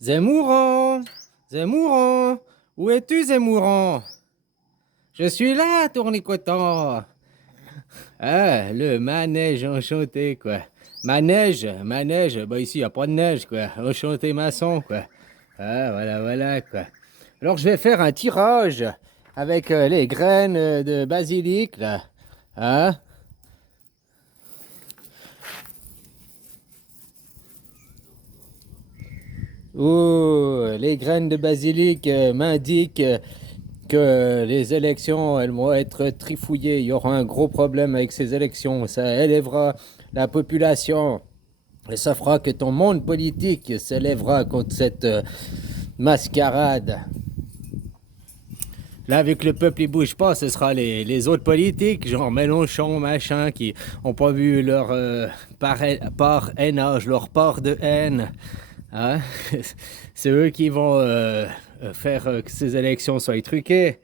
Zemmourant! Zemmourant! Où es-tu, Zemmourant? Je suis là, tournicotant! Ah, le manège enchanté, quoi. Manège, bah ici, y a pas de neige, quoi. Enchanté maçon, quoi. Ah, voilà, voilà, quoi. Alors, je vais faire un tirage avec les graines de basilic, là. Hein? Oh, les graines de basilic m'indiquent que les élections, elles vont être trifouillées. Il y aura un gros problème avec ces élections. Ça élèvera la population. Et ça fera que ton monde politique s'élèvera contre cette mascarade. Là, avec le peuple, il bouge pas, ce sera les autres politiques, genre Mélenchon, machin, qui ont pas vu leur parrainage, leur part de haine. Hein? C'est eux qui vont faire que ces élections soient truquées.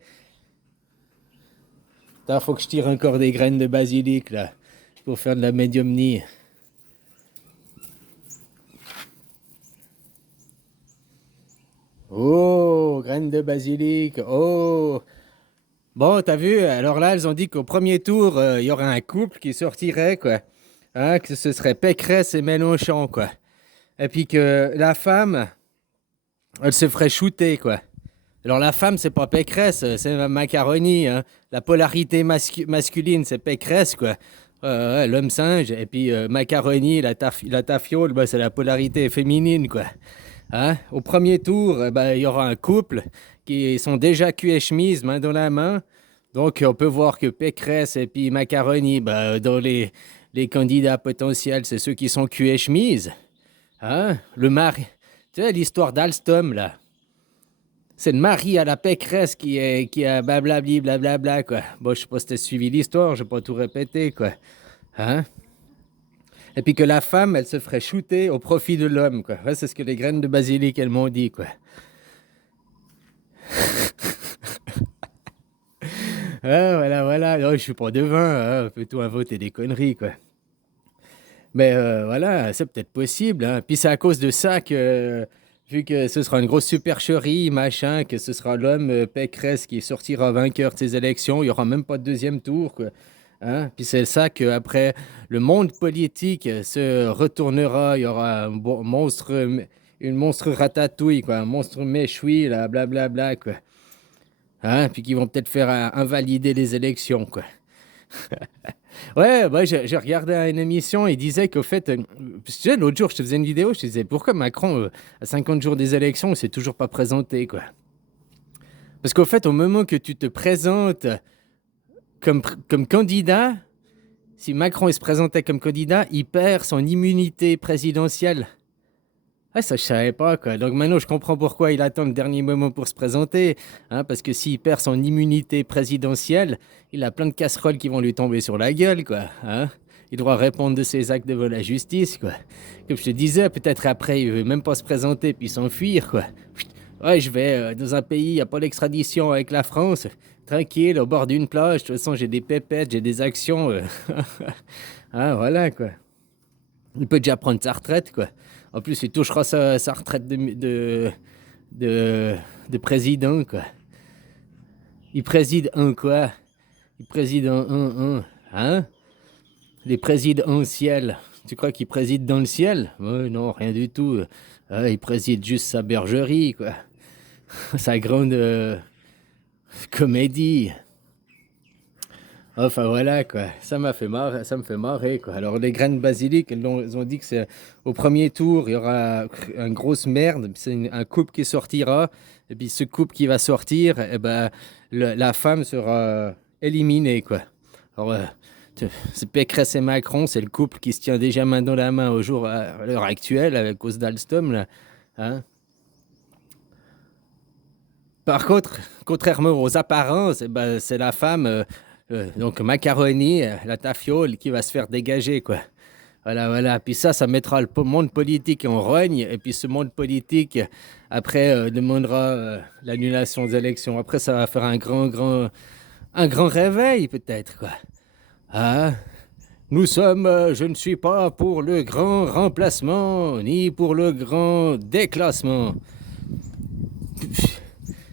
Il faut que je tire encore des graines de basilic, là, pour faire de la médiumnie. Oh, graines de basilic, oh. Bon, t'as vu, alors là, elles ont dit qu'au premier tour, il y aurait un couple qui sortirait, quoi. Hein, que ce serait Pécresse et Mélenchon, quoi. Et puis que la femme, elle se ferait shooter, quoi. Alors la femme, c'est pas Pécresse, c'est Macaroni, hein. La polarité masculine, c'est Pécresse, quoi. Ouais, l'homme singe. Et puis Macaroni, la tafiole, bah, c'est la polarité féminine, quoi. Hein? Au premier tour, il y aura un couple qui sont déjà cul et chemise, main dans la main. Donc, on peut voir que Pécresse et puis Macaroni, dans les candidats potentiels, c'est ceux qui sont cul et chemise. Hein? Le mari. Tu sais, l'histoire d'Alstom, là. C'est le mari à la Pécresse qui a blablabli, blablabla, quoi. Bon, je sais pas si t'as suivi l'histoire, je vais pas tout répéter, quoi. Hein? Et puis que la femme, elle se ferait shooter au profit de l'homme, quoi. Ouais, c'est ce que les graines de basilic, elles m'ont dit, quoi. Ah, voilà, voilà. Non, je suis pas devin, hein. Plutôt inventer des conneries, quoi. Mais voilà, c'est peut-être possible, hein. Puis c'est à cause de ça que, vu que ce sera une grosse supercherie, machin, que ce sera l'homme Pécresse qui sortira vainqueur de ces élections, il y aura même pas de deuxième tour, quoi. Hein? Puis c'est ça qu'après, le monde politique se retournera, il y aura monstre, une monstre ratatouille, quoi, un monstre méchoui, là, blablabla, quoi. Hein? Puis qui vont peut-être faire invalider les élections, quoi. Ouais, bah, j'ai regardé une émission, il disait qu'au fait, tu sais, l'autre jour, je te faisais une vidéo, je te disais, pourquoi Macron, à 50 jours des élections, il s'est toujours pas présenté, quoi. Parce qu'au fait, au moment que tu te présentes comme candidat, si Macron il se présentait comme candidat, il perd son immunité présidentielle. Ah, ça, je savais pas, quoi. Donc maintenant, je comprends pourquoi il attend le dernier moment pour se présenter. Hein, parce que s'il perd son immunité présidentielle, il a plein de casseroles qui vont lui tomber sur la gueule, quoi. Hein. Il doit répondre de ses actes devant la justice, quoi. Comme je te disais, peut-être après, il veut même pas se présenter puis s'enfuir, quoi. Ouais, je vais dans un pays, il n'y a pas d'extradition avec la France. Tranquille, au bord d'une plage. De toute façon, j'ai des pépettes, j'ai des actions. Ah, voilà, quoi. Il peut déjà prendre sa retraite, quoi. En plus, il touchera sa retraite de, de président, quoi. Il préside un quoi? Il préside un. Hein? Il préside un ciel. Tu crois qu'il préside dans le ciel? Non, rien du tout. Il préside juste sa bergerie, quoi. Sa grande comédie. Enfin voilà quoi, ça m'a fait marrer, ça me fait marrer quoi. Alors les graines de basilic, ils ont dit que c'est au premier tour, il y aura une grosse merde, c'est un couple qui sortira, et puis ce couple qui va sortir, eh ben la femme sera éliminée quoi. Alors c'est Pécresse et Macron, c'est le couple qui se tient déjà main dans la main à l'heure actuelle à cause d'Alstom là. Hein. Par contre, contrairement aux apparences, eh ben, c'est la femme, donc Macaroni, la tafiole, qui va se faire dégager, quoi. Voilà, voilà. Puis ça mettra le monde politique en rogne. Et puis ce monde politique, après, demandera l'annulation des élections. Après, ça va faire un grand réveil, peut-être, quoi. Ah, Je ne suis pas pour le grand remplacement, ni pour le grand déclassement.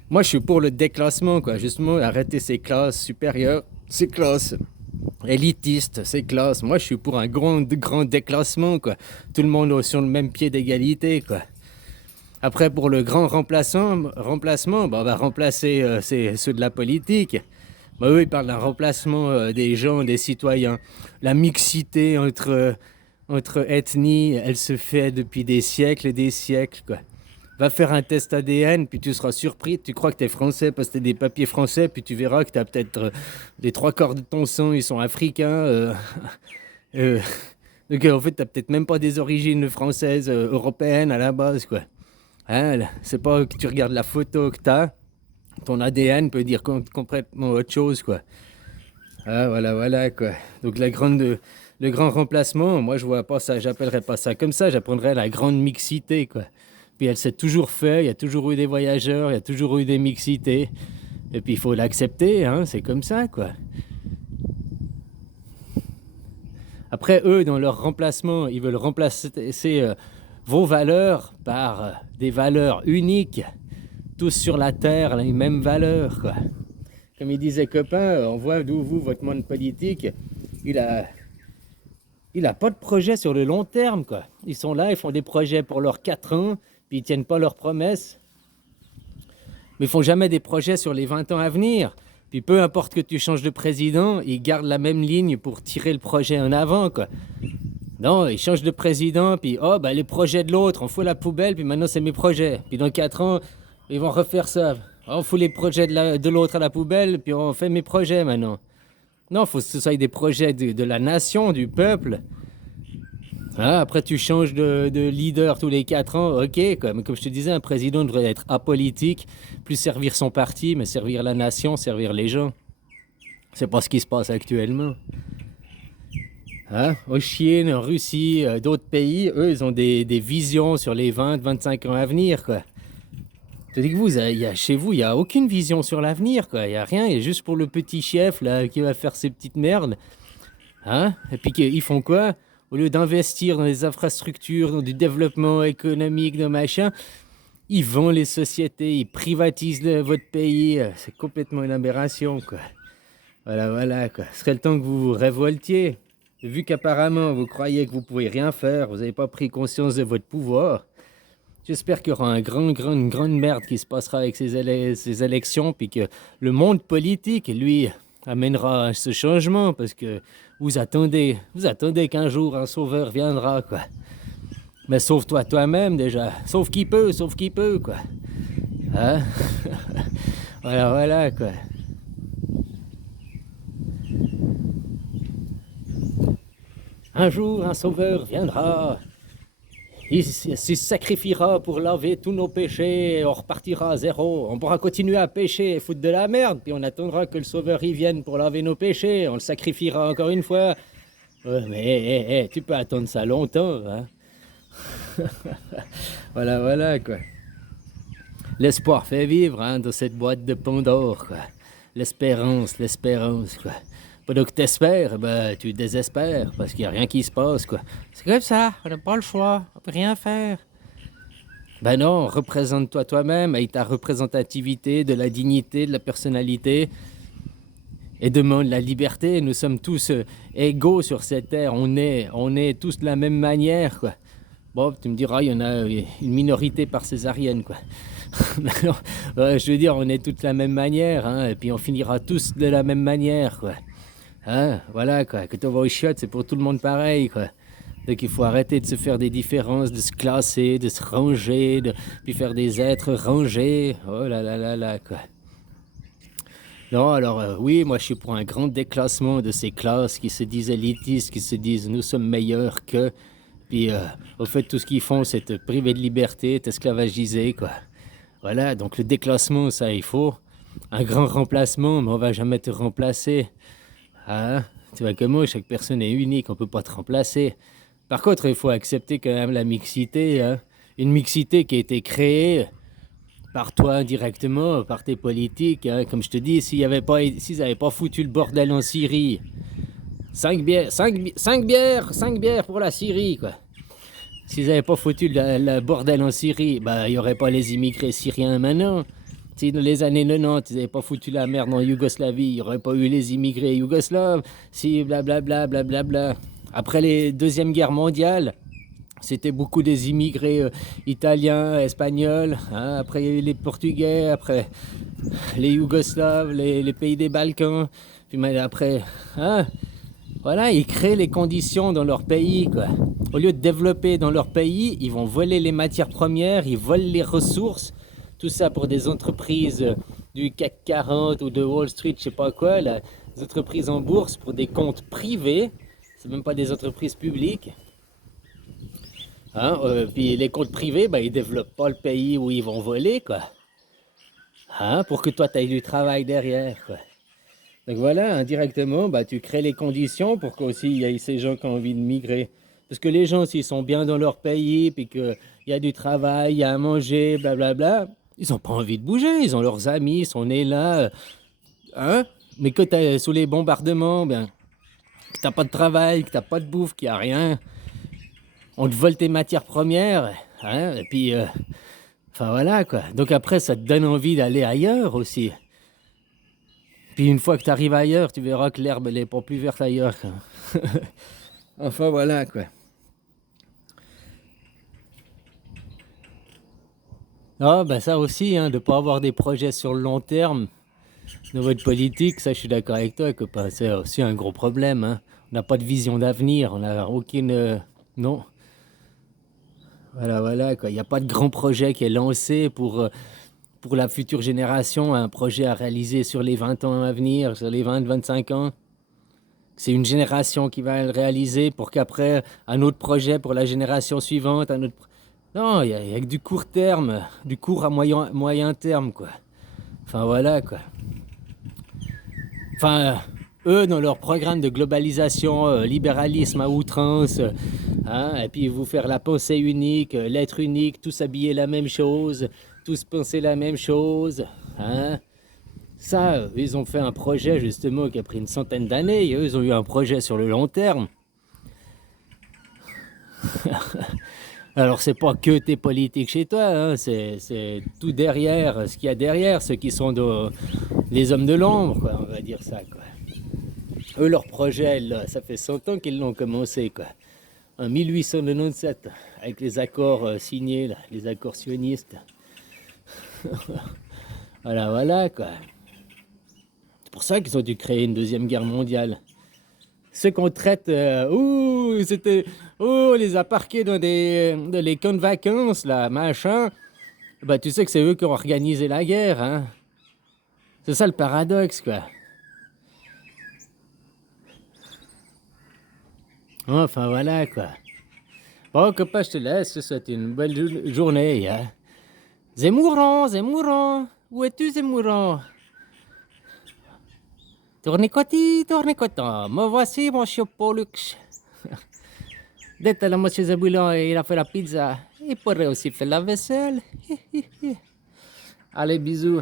Moi, je suis pour le déclassement, quoi. Justement, arrêter ces classes supérieures, ces classes élitistes, ces classes. Moi, je suis pour un grand déclassement, quoi. Tout le monde sur le même pied d'égalité, quoi. Après, pour le grand remplacement, bah, on va remplacer ceux de la politique. Bah, eux, ils parlent d'un remplacement des gens, des citoyens. La mixité entre ethnies, elle se fait depuis des siècles et des siècles, quoi. Va faire un test ADN, puis tu seras surpris. Tu crois que tu es français parce que tu as des papiers français, puis tu verras que tu as peut-être les trois quarts de ton sang, ils sont africains. Euh, donc, en fait, tu n'as peut-être même pas des origines françaises, européennes à la base, quoi. Hein, c'est pas que tu regardes la photo que tu as, ton ADN peut dire complètement autre chose, quoi. Ah, voilà, quoi. Donc, le grand remplacement, moi, je vois pas ça, j'appellerais pas ça comme ça, j'apprendrais la grande mixité, quoi. Puis elle s'est toujours fait, il y a toujours eu des voyageurs, il y a toujours eu des mixités. Et puis il faut l'accepter, hein, c'est comme ça, quoi. Après, eux, dans leur remplacement, ils veulent remplacer vos valeurs par des valeurs uniques, tous sur la terre, les mêmes valeurs, quoi. Comme il disait copain, on voit d'où votre monde politique, il a pas de projet sur le long terme, quoi. Ils sont là, ils font des projets pour leurs 4 ans, puis ils tiennent pas leurs promesses. Mais ils font jamais des projets sur les 20 ans à venir. Puis peu importe que tu changes de président, ils gardent la même ligne pour tirer le projet en avant, quoi. Non, ils changent de président, puis oh, bah, les projets de l'autre, on fout la poubelle, puis maintenant c'est mes projets. Puis dans 4 ans, ils vont refaire ça. On fout les projets de l'autre à la poubelle, puis on fait mes projets maintenant. Non, il faut que ce soit des projets de la nation, du peuple. Ah, après, tu changes de leader tous les 4 ans, ok. Mais comme je te disais, un président devrait être apolitique, plus servir son parti, mais servir la nation, servir les gens. C'est pas ce qui se passe actuellement. Hein? En Chine, en Russie, d'autres pays, eux, ils ont des visions sur les 20-25 ans à venir, quoi. Je te dis que chez vous, il n'y a aucune vision sur l'avenir, quoi. Il n'y a rien, il y a juste pour le petit chef, là, qui va faire ses petites merdes. Hein? Et puis, ils font quoi? Au lieu d'investir dans les infrastructures, dans du développement économique, dans machin, ils vendent les sociétés, ils privatisent votre pays. C'est complètement une aberration, quoi. Voilà, quoi. Ce serait le temps que vous vous révoltiez. Vu qu'apparemment, vous croyez que vous pouvez rien faire, vous n'avez pas pris conscience de votre pouvoir. J'espère qu'il y aura une grande merde qui se passera avec ces élections, puis que le monde politique, lui, amènera ce changement, parce que vous attendez qu'un jour un sauveur viendra, quoi. Mais sauve-toi toi-même déjà. Sauve qui peut, quoi. Hein? Voilà, quoi. Un jour, un sauveur viendra. Il se sacrifiera pour laver tous nos péchés et on repartira à zéro. On pourra continuer à pécher et foutre de la merde, puis on attendra que le sauveur y vienne pour laver nos péchés. On le sacrifiera encore une fois. Ouais, mais tu peux attendre ça longtemps, hein? Voilà, quoi. L'espoir fait vivre, hein, dans cette boîte de Pandore, quoi. L'espérance, quoi. Pendant que t'espères, ben, tu désespères, parce qu'il n'y a rien qui se passe, quoi. C'est comme ça, on n'a pas le choix, on peut rien faire. Ben non, représente-toi toi-même, avec ta représentativité, de la dignité, de la personnalité, et demande la liberté. Nous sommes tous égaux sur cette terre, on est tous de la même manière, quoi. Bon, tu me diras, il y en a une minorité par césarienne, quoi. Non, je veux dire, on est tous de la même manière, hein, et puis on finira tous de la même manière, quoi. Hein, voilà, quoi. Quand on va au chiottes, c'est pour tout le monde pareil, quoi. Donc il faut arrêter de se faire des différences, de se classer, de se ranger, puis faire des êtres rangés. Oh là, quoi. Non, alors oui, moi je suis pour un grand déclassement de ces classes qui se disent élitistes, qui se disent nous sommes meilleurs que. Puis au fait, tout ce qu'ils font, c'est te priver de liberté, t'esclavagiser, quoi. Voilà, donc le déclassement, ça, il faut. Un grand remplacement, mais on va jamais te remplacer. Hein? Tu vois que moi, chaque personne est unique, on peut pas te remplacer. Par contre, il faut accepter quand même la mixité, hein? Une mixité qui a été créée par toi directement, par tes politiques, hein? Comme je te dis, s'ils n'avaient pas foutu le bordel en Syrie, Cinq bières pour la Syrie, quoi. S'ils n'avaient pas foutu le bordel en Syrie, bah, il n'y aurait pas les immigrés syriens maintenant. Si dans les années 90, ils n'avaient pas foutu la merde en Yougoslavie, il n'y aurait pas eu les immigrés yougoslaves. Si, blablabla, blablabla. Après les Deuxième Guerre mondiale, c'était beaucoup des immigrés italiens, espagnols. Hein. Après, il y a eu les Portugais, après les Yougoslaves, les pays des Balkans. Puis après, hein, voilà, ils créent les conditions dans leur pays, quoi. Au lieu de développer dans leur pays, ils vont voler les matières premières, ils volent les ressources. Tout ça pour des entreprises du CAC 40 ou de Wall Street, je sais pas quoi, là, des entreprises en bourse pour des comptes privés. C'est même pas des entreprises publiques. Hein, puis les comptes privés, ben, ils développent pas le pays où ils vont voler, quoi. Hein, pour que toi, tu aies du travail derrière, quoi. Donc voilà, indirectement, bah, tu crées les conditions pour qu'aussi il y ait ces gens qui ont envie de migrer. Parce que les gens, s'ils sont bien dans leur pays, puis qu'il y a du travail, il y a à manger, blablabla, ils n'ont pas envie de bouger. Ils ont leurs amis, ils sont nés là. Hein? Mais que tu es sous les bombardements, ben, que tu n'as pas de travail, que tu n'as pas de bouffe, qu'il n'y a rien, on te vole tes matières premières. Hein? Et puis, enfin voilà quoi. Donc après, ça te donne envie d'aller ailleurs aussi. Puis une fois que tu arrives ailleurs, tu verras que l'herbe, elle est pas plus verte ailleurs. Enfin voilà quoi. Ah ben ça aussi, hein, de ne pas avoir des projets sur le long terme dans votre politique, ça je suis d'accord avec toi, que c'est aussi un gros problème. Hein. On n'a pas de vision d'avenir, on n'a aucune... non. Voilà quoi. Il n'y a pas de grand projet qui est lancé pour la future génération, un projet à réaliser sur les 20 ans à venir, sur les 20-25 ans. C'est une génération qui va le réaliser pour qu'après, un autre projet pour la génération suivante, un autre... Non, il y a que du court terme, du court à moyen terme, quoi. Enfin, voilà, quoi. Enfin, eux, dans leur programme de globalisation, libéralisme à outrance, hein, et puis vous faire la pensée unique, l'être unique, tous habiller la même chose, tous penser la même chose, hein. Ça, ils ont fait un projet justement qui a pris une centaine d'années. Et eux, ils ont eu un projet sur le long terme. Alors, c'est pas que tes politiques chez toi, hein, c'est tout derrière, ce qu'il y a derrière, ceux qui sont les hommes de l'ombre, quoi, on va dire ça, quoi. Eux, leur projet, là, ça fait 100 ans qu'ils l'ont commencé, quoi. En 1897, avec les accords signés, là, les accords sionistes. Voilà, quoi. C'est pour ça qu'ils ont dû créer une deuxième guerre mondiale. Ceux qu'on traite, on les a parqués dans les camps de vacances, là, machin. Bah, tu sais que c'est eux qui ont organisé la guerre, hein. C'est ça le paradoxe, quoi. Enfin, voilà, quoi. Bon, copain, je te laisse, je te souhaite une belle journée, hein. Zemmourant, où es-tu, Zemmourant? Tournicoti, me voici, mon chien Pollux. Dès là, monsieur Zaboulan, il a fait la pizza. Il pourrait aussi faire la vaisselle. Allez, bisous.